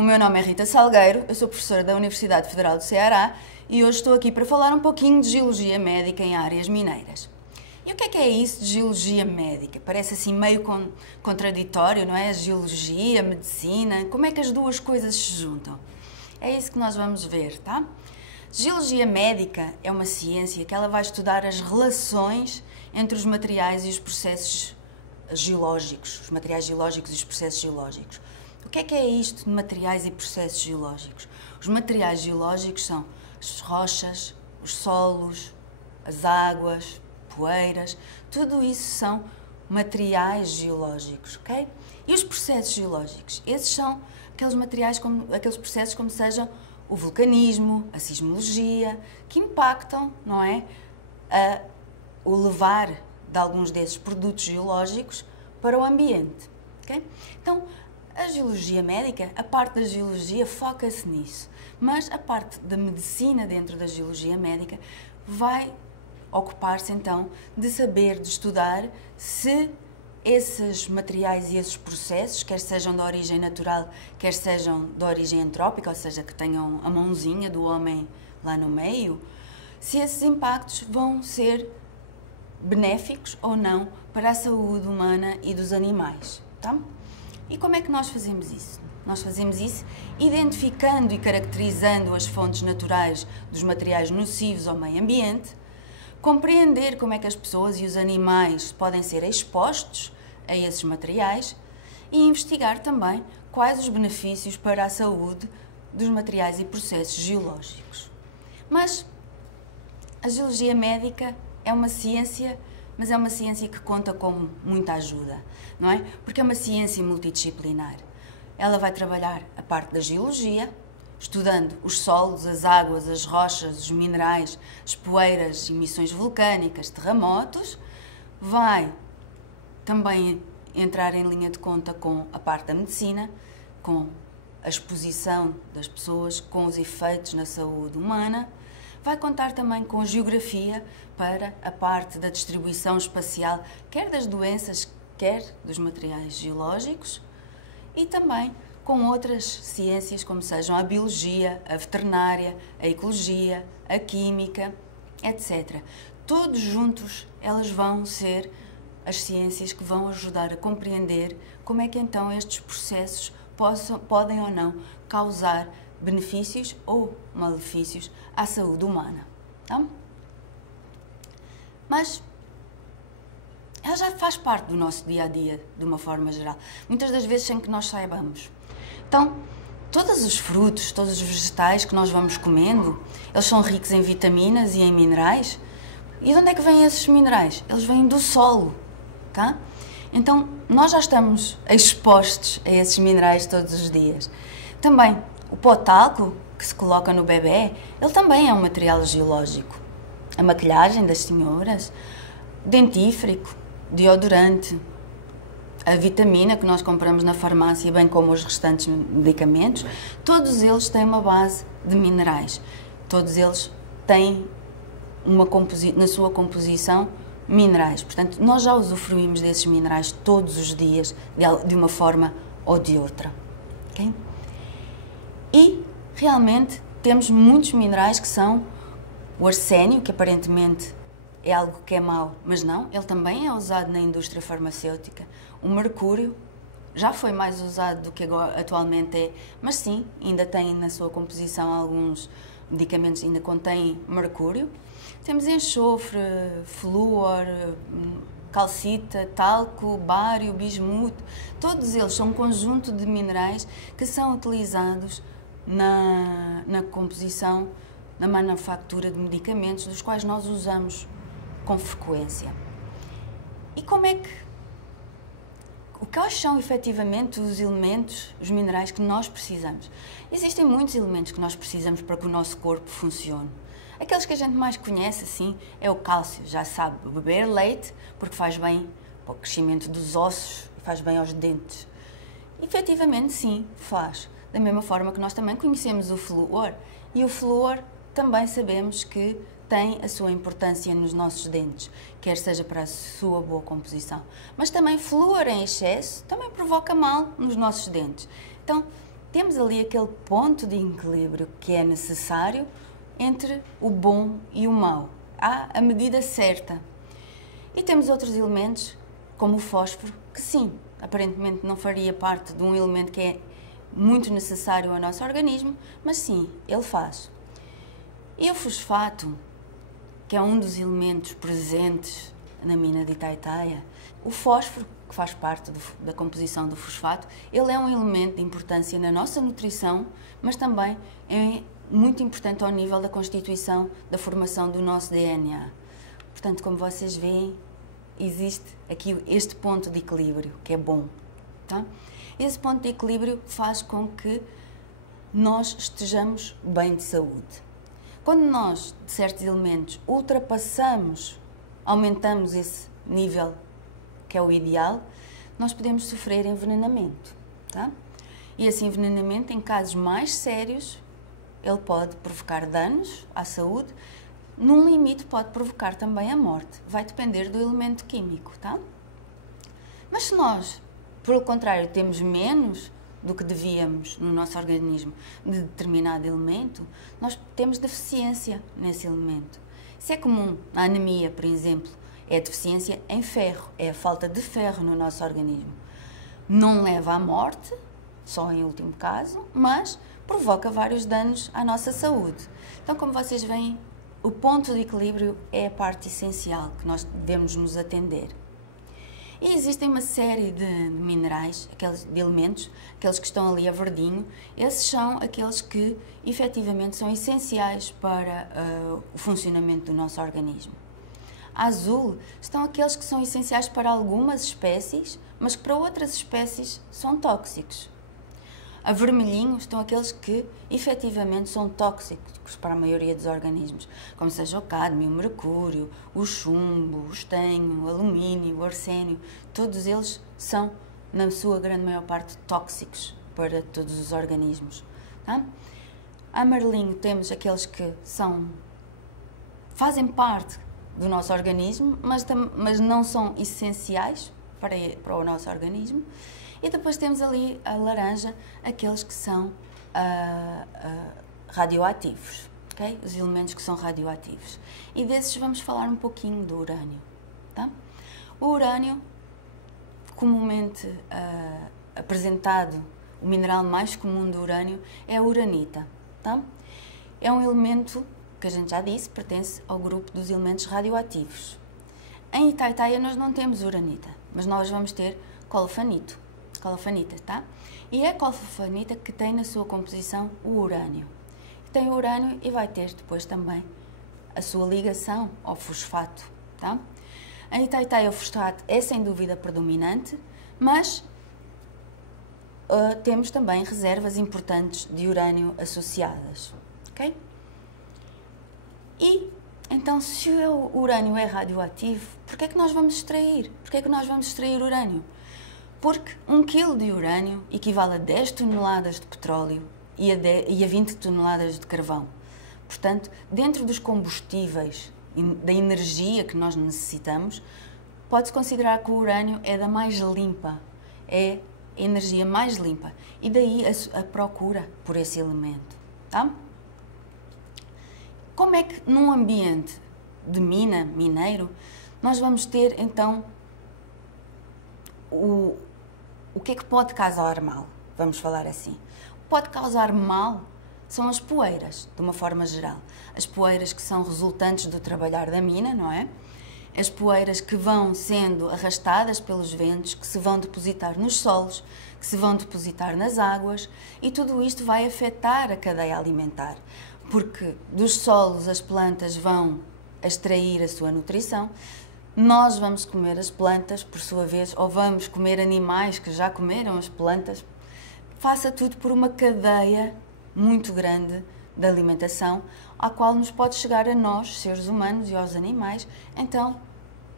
o meu nome é Rita Salgueiro, eu sou professora da Universidade Federal do Ceará e hoje estou aqui para falar um pouquinho de geologia médica em áreas mineiras. E o que é isso de geologia médica? Parece assim meio contraditório, não é? Geologia, medicina, como é que as duas coisas se juntam? É isso que nós vamos ver, tá? Geologia médica é uma ciência que ela vai estudar as relações entre os materiais e os processos geológicos, os materiais geológicos e os processos geológicos. O que é isto de materiais e processos geológicos? Os materiais geológicos são as rochas, os solos, as águas, poeiras, tudo isso são materiais geológicos, ok? E os processos geológicos? Esses são aqueles materiais, aqueles processos como sejam o vulcanismo, a sismologia, que impactam, não é, o levar de alguns desses produtos geológicos para o ambiente, ok? Então, a geologia médica, a parte da geologia foca-se nisso, mas a parte da medicina dentro da geologia médica vai ocupar-se então de saber, de estudar se esses materiais e esses processos, quer sejam de origem natural, quer sejam de origem antrópica, ou seja, que tenham a mãozinha do homem lá no meio, se esses impactos vão ser benéficos ou não para a saúde humana e dos animais, tá? E como é que nós fazemos isso? Nós fazemos isso identificando e caracterizando as fontes naturais dos materiais nocivos ao meio ambiente, compreender como é que as pessoas e os animais podem ser expostos a esses materiais e investigar também quais os benefícios para a saúde dos materiais e processos geológicos. Mas a geologia médica é uma ciência, mas é uma ciência que conta com muita ajuda, não é? Porque é uma ciência multidisciplinar. Ela vai trabalhar a parte da geologia, estudando os solos, as águas, as rochas, os minerais, as poeiras, emissões vulcânicas, terremotos. Vai também entrar em linha de conta com a parte da medicina, com a exposição das pessoas, com os efeitos na saúde humana. Vai contar também com geografia para a parte da distribuição espacial, quer das doenças, quer dos materiais geológicos, e também com outras ciências, como sejam a biologia, a veterinária, a ecologia, a química, etc. Todos juntos, elas vão ser as ciências que vão ajudar a compreender como é que então estes processos podem ou não causar benefícios ou malefícios à saúde humana. Então, mas ela já faz parte do nosso dia-a-dia, de uma forma geral. Muitas das vezes sem que nós saibamos. Então, todos os frutos, todos os vegetais que nós vamos comendo, eles são ricos em vitaminas e em minerais. E de onde é que vêm esses minerais? Eles vêm do solo, tá? Então, nós já estamos expostos a esses minerais todos os dias. Também, o pó talco que se coloca no bebê, ele também é um material geológico. A maquilhagem das senhoras, dentífrico, deodorante, a vitamina que nós compramos na farmácia, bem como os restantes medicamentos, todos eles têm uma base de minerais. Todos eles têm na sua composição minerais. Portanto, nós já usufruímos desses minerais todos os dias, de uma forma ou de outra. Okay? E, realmente, temos muitos minerais que são o arsénio, que aparentemente é algo que é mau, mas não, ele também é usado na indústria farmacêutica. O mercúrio já foi mais usado do que atualmente é, mas sim, ainda tem na sua composição alguns medicamentos, ainda contêm mercúrio. Temos enxofre, flúor, calcita, talco, bário, bismuto, todos eles são um conjunto de minerais que são utilizados na composição, na manufatura de medicamentos, dos quais nós usamos com frequência. E como é que... Quais são, efetivamente, os elementos, os minerais que nós precisamos? Existem muitos elementos que nós precisamos para que o nosso corpo funcione. Aqueles que a gente mais conhece, assim, é o cálcio. Já sabe, beber leite, porque faz bem para o crescimento dos ossos e faz bem aos dentes. Efetivamente, sim, faz. Da mesma forma que nós também conhecemos o flúor. E o flúor também sabemos que tem a sua importância nos nossos dentes, quer seja para a sua boa composição. Mas também flúor em excesso também provoca mal nos nossos dentes. Então, temos ali aquele ponto de equilíbrio que é necessário entre o bom e o mau. Há a medida certa. E temos outros elementos, como o fósforo, que sim, aparentemente não faria parte de um elemento que é muito necessário ao nosso organismo, mas sim, ele faz. E o fosfato, que é um dos elementos presentes na mina de Itaitaia, o fósforo, que faz parte da composição do fosfato, ele é um elemento de importância na nossa nutrição, mas também é muito importante ao nível da constituição, da formação do nosso DNA. Portanto, como vocês veem, existe aqui este ponto de equilíbrio, que é bom. Tá? Esse ponto de equilíbrio faz com que nós estejamos bem de saúde. Quando nós, de certos elementos, ultrapassamos, aumentamos esse nível, que é o ideal, nós podemos sofrer envenenamento. Tá? E esse envenenamento, em casos mais sérios, ele pode provocar danos à saúde, num limite pode provocar também a morte. Vai depender do elemento químico, tá? Mas se nós, pelo contrário, temos menos do que devíamos no nosso organismo de determinado elemento, nós temos deficiência nesse elemento. Isso é comum na anemia, por exemplo, é a deficiência em ferro, é a falta de ferro no nosso organismo. Não leva à morte, só em último caso, mas provoca vários danos à nossa saúde. Então, como vocês veem, o ponto de equilíbrio é a parte essencial que nós devemos nos atender. E existem uma série de minerais, de elementos, aqueles que estão ali a verdinho, esses são aqueles que efetivamente são essenciais para o funcionamento do nosso organismo. A azul estão aqueles que são essenciais para algumas espécies, mas que para outras espécies são tóxicos. A vermelhinho estão aqueles que efetivamente são tóxicos para a maioria dos organismos, como seja o cádmio, o mercúrio, o chumbo, o estanho, o alumínio, o arsénio. Todos eles são, na sua grande maior parte, tóxicos para todos os organismos. Tá? A amarelinho temos aqueles que fazem parte do nosso organismo, mas não são essenciais para o nosso organismo. E depois temos ali a laranja, aqueles que são radioativos, okay? Os elementos que são radioativos. E desses vamos falar um pouquinho do urânio. Tá? O urânio, comumente apresentado, o mineral mais comum do urânio é a uranita. Tá? É um elemento que a gente já disse, pertence ao grupo dos elementos radioativos. Em Itaitaia nós não temos uranita, mas nós vamos ter colofanita, tá? E é a colofanita que tem na sua composição o urânio. Tem o urânio e vai ter depois também a sua ligação ao fosfato, tá? Em Itaitaia o fosfato é sem dúvida predominante, mas temos também reservas importantes de urânio associadas, ok? E então, se o urânio é radioativo, porquê é que nós vamos extrair? Porquê é que nós vamos extrair urânio? Porque 1 kg de urânio equivale a 10 toneladas de petróleo e a 20 toneladas de carvão. Portanto, dentro dos combustíveis, da energia que nós necessitamos, pode-se considerar que o urânio é da mais limpa, é a energia mais limpa. E daí a procura por esse elemento. Tá? Como é que num ambiente de mineiro, nós vamos ter então o que é que pode causar mal? Vamos falar assim. O que pode causar mal são as poeiras, de uma forma geral. As poeiras que são resultantes do trabalhar da mina, não é? As poeiras que vão sendo arrastadas pelos ventos, que se vão depositar nos solos, que se vão depositar nas águas, e tudo isto vai afetar a cadeia alimentar, porque dos solos as plantas vão extrair a sua nutrição, nós vamos comer as plantas, por sua vez, ou vamos comer animais que já comeram as plantas. Faça tudo por uma cadeia muito grande de alimentação, à qual nos pode chegar a nós, seres humanos, e aos animais, então,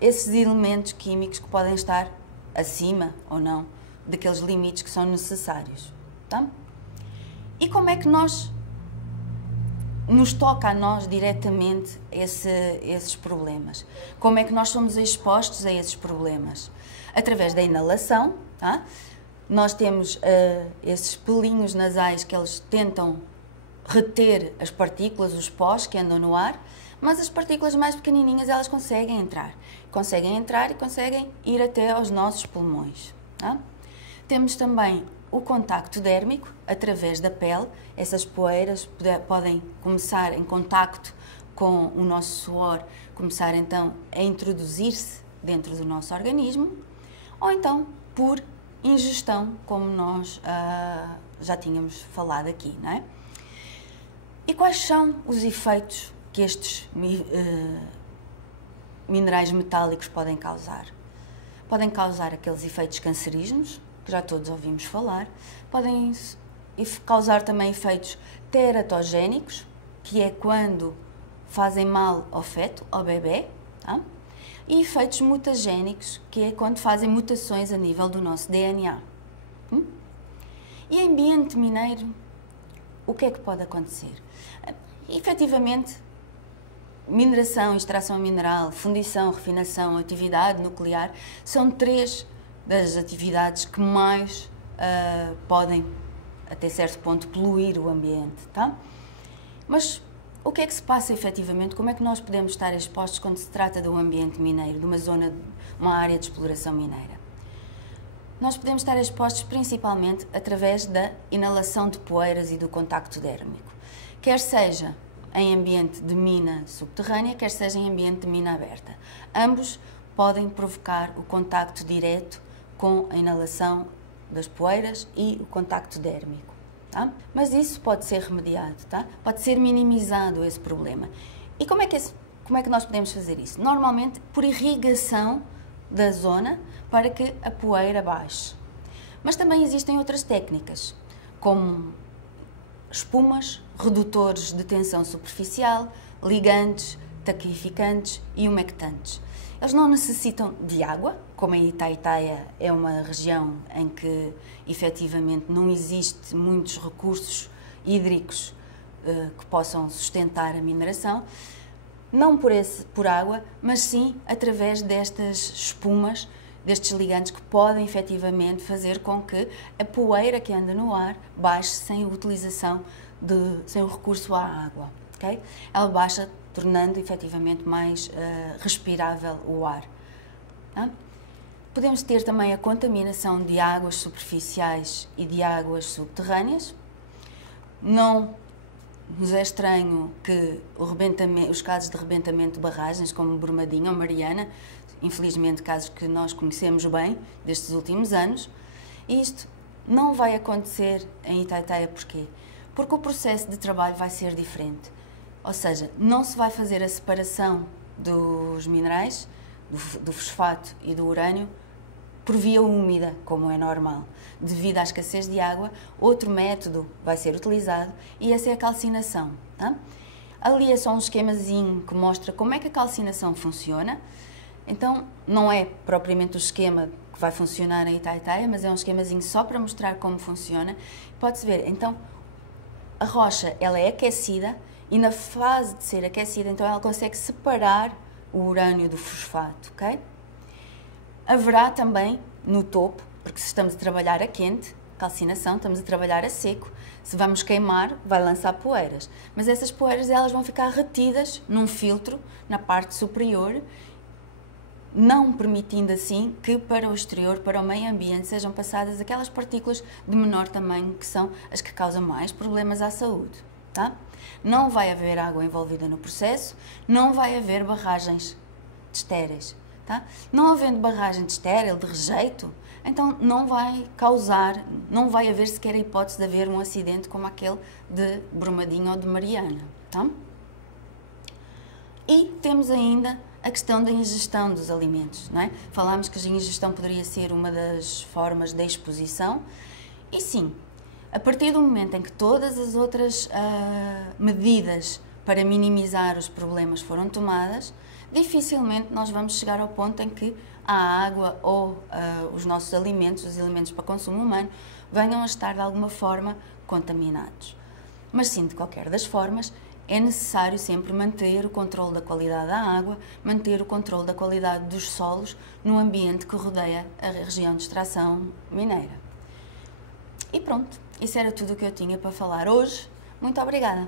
esses elementos químicos que podem estar acima ou não daqueles limites que são necessários. Tá? E como é que nos toca a nós diretamente esses problemas? Como é que nós somos expostos a esses problemas? Através da inalação, tá? nós temos esses pelinhos nasais que eles tentam reter as partículas, os pós que andam no ar, mas as partículas mais pequenininhas elas conseguem entrar e conseguem ir até aos nossos pulmões. Tá? Temos também o contacto dérmico através da pele. Essas poeiras podem começar em contacto com o nosso suor, começar então a introduzir-se dentro do nosso organismo, ou então por ingestão, como nós já tínhamos falado aqui, não é? E quais são os efeitos que estes minerais metálicos podem causar? Podem causar aqueles efeitos cancerígenos, que já todos ouvimos falar, podem causar também efeitos teratogénicos, que é quando fazem mal ao feto, ao bebê, tá? E efeitos mutagénicos, que é quando fazem mutações a nível do nosso DNA. E em ambiente mineiro, o que é que pode acontecer? Efetivamente, mineração, extração mineral, fundição, refinação, atividade nuclear, são 3 das atividades que mais podem, até certo ponto, poluir o ambiente, tá? Mas o que é que se passa efetivamente? Como é que nós podemos estar expostos quando se trata de um ambiente mineiro, de uma área de exploração mineira? Nós podemos estar expostos principalmente através da inalação de poeiras e do contacto dérmico, quer seja em ambiente de mina subterrânea, quer seja em ambiente de mina aberta. Ambos podem provocar o contacto direto com a inalação das poeiras e o contacto dérmico. Tá? Mas isso pode ser remediado, tá? Pode ser minimizado esse problema. E como é que nós podemos fazer isso? Normalmente por irrigação da zona para que a poeira baixe. Mas também existem outras técnicas, como espumas, redutores de tensão superficial, ligantes, taquificantes e umectantes. Eles não necessitam de água, como em Itaitaia é uma região em que efetivamente não existe muitos recursos hídricos que possam sustentar a mineração, não por água, mas sim através destas espumas, destes ligantes que podem efetivamente fazer com que a poeira que anda no ar baixe sem a utilização sem o recurso à água. Okay? Ela baixa, tornando efetivamente mais respirável o ar. Tá? Podemos ter também a contaminação de águas superficiais e de águas subterrâneas. Não nos é estranho que os casos de rebentamento de barragens, como Brumadinho ou Mariana, infelizmente casos que nós conhecemos bem destes últimos anos, isto não vai acontecer em Itaitaia. Porquê? Porque o processo de trabalho vai ser diferente. Ou seja, não se vai fazer a separação dos minerais, do fosfato e do urânio, por via úmida, como é normal. Devido à escassez de água, outro método vai ser utilizado e essa é a calcinação. Tá? Ali é só um esquemazinho que mostra como é que a calcinação funciona. Então, não é propriamente o esquema que vai funcionar em Itaitaia, mas é um esquemazinho só para mostrar como funciona. Pode-se ver, então, a rocha ela é aquecida e na fase de ser aquecida, então ela consegue separar o urânio do fosfato, ok? Haverá também no topo, porque se estamos a trabalhar a quente, calcinação, estamos a trabalhar a seco, se vamos queimar, vai lançar poeiras. Mas essas poeiras elas vão ficar retidas num filtro na parte superior, não permitindo assim que para o exterior, para o meio ambiente, sejam passadas aquelas partículas de menor tamanho que são as que causam mais problemas à saúde. Tá? Não vai haver água envolvida no processo, não vai haver barragens de estéreis. Tá? Não havendo barragem de estéril, de rejeito, então não vai haver sequer a hipótese de haver um acidente como aquele de Brumadinho ou de Mariana. Tá? E temos ainda a questão da ingestão dos alimentos. Não é? Falámos que a ingestão poderia ser uma das formas de exposição e sim, a partir do momento em que todas as outras medidas para minimizar os problemas foram tomadas, dificilmente nós vamos chegar ao ponto em que a água ou os nossos alimentos, os alimentos para consumo humano, venham a estar de alguma forma contaminados. Mas sim, de qualquer das formas, é necessário sempre manter o controle da qualidade da água, manter o controle da qualidade dos solos no ambiente que rodeia a região de extração mineira. E pronto, isso era tudo o que eu tinha para falar hoje. Muito obrigada!